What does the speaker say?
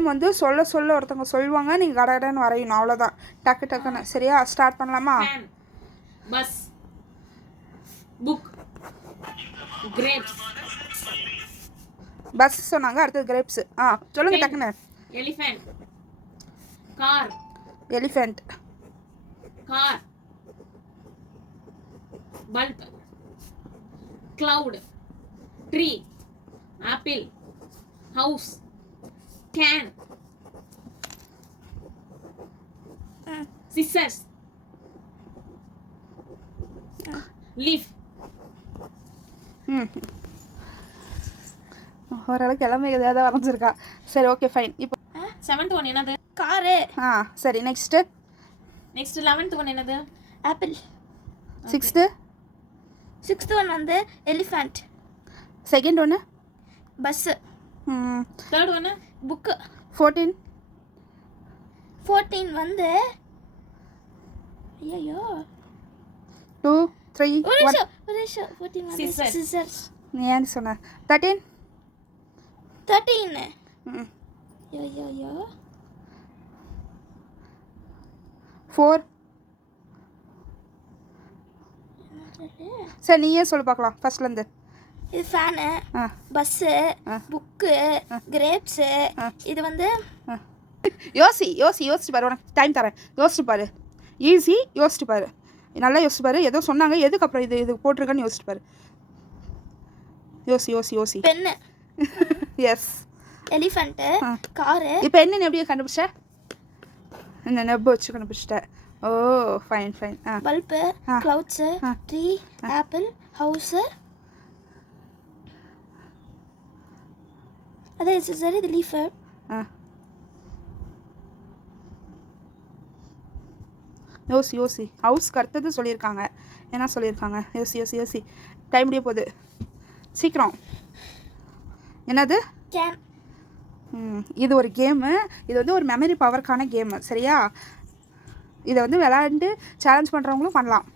Name வந்து சொல்ல சொல்ல ஒருத்தவங்க சொல்லுவாங்க, நீங்கள் கடகடன்னு வரையணும், அவ்வளோதான். டக்கு டக்குன்னு. சரியா? ஸ்டார்ட் பண்ணலாமா? Bus, book, grapes. பஸ் சொன்னாங்க, அடுத்தது கிரேப்ஸ். சொல்லுங்க டக்குன்னு. Elephant, car, elephant, car, bulb, cloud, tree, apple, house, can, scissors, leaf. ஓரளவுக்கு எல்லாமே எதாவது வரைஞ்சிருக்கா. சரி, ஓகே, ஃபைன். இப்போ 7th ஒன் என்னது? காரு. சரி, நெக்ஸ்ட்டு 11th ஒன் என்னது? ஆப்பிள். 6th ஒன் வந்து எலிஃபண்ட். செகண்ட் ஒன்று பஸ்ஸு. 3rd ஒன்று புக்கு. 14 வந்து ஐயோ 2 3 ஒரு 1. நிமிஷம் 14 வந்து Scissors. சிசர்ஸ். நீ ஏன் சொன்ன? 13. ஐயோ 4. சரி, நீயே சொல்லு பார்க்கலாம் ஃபர்ஸ்ட்லேருந்து. இது ஃபேனு, பஸ்ஸு, புக்கு, கிரேப்ஸு. இது வந்து யோசிச்சு பாரு, உனக்கு டைம் தரேன். யோசிச்சு பாரு, ஈஸி. யோசிச்சு பாரு, நல்லா யோசிச்சு பாரு. ஏதோ சொன்னாங்க, எதுக்கு அப்புறம் இது போட்டிருக்கேன்னு யோசிச்சு பாரு. யோசி. பென்னு. எஸ். Elephant, car. இப்போ என்னென்னு எப்படியே கண்டுபிடிச்ச? என்ன நெப்பு வச்சு கண்டுபிடிச்சிட்ட? ஓ, fine. Bulb, clouds, tree, apple, house. அதே சிசர், இது லீஃபு. யோசி. ஹவுஸ்க்கு அடுத்தது சொல்லியிருக்காங்க. என்ன சொல்லியிருக்காங்க? யோசி. டைம் முடிய போகுது, சீக்கிரம். என்னது? கேன். இது ஒரு கேமு. இது வந்து ஒரு மெமரி பவருக்கான கேமு. சரியா? இதை வந்து விளையாண்டு சேலஞ்ச் பண்ணுறவங்களும் பண்ணலாம்.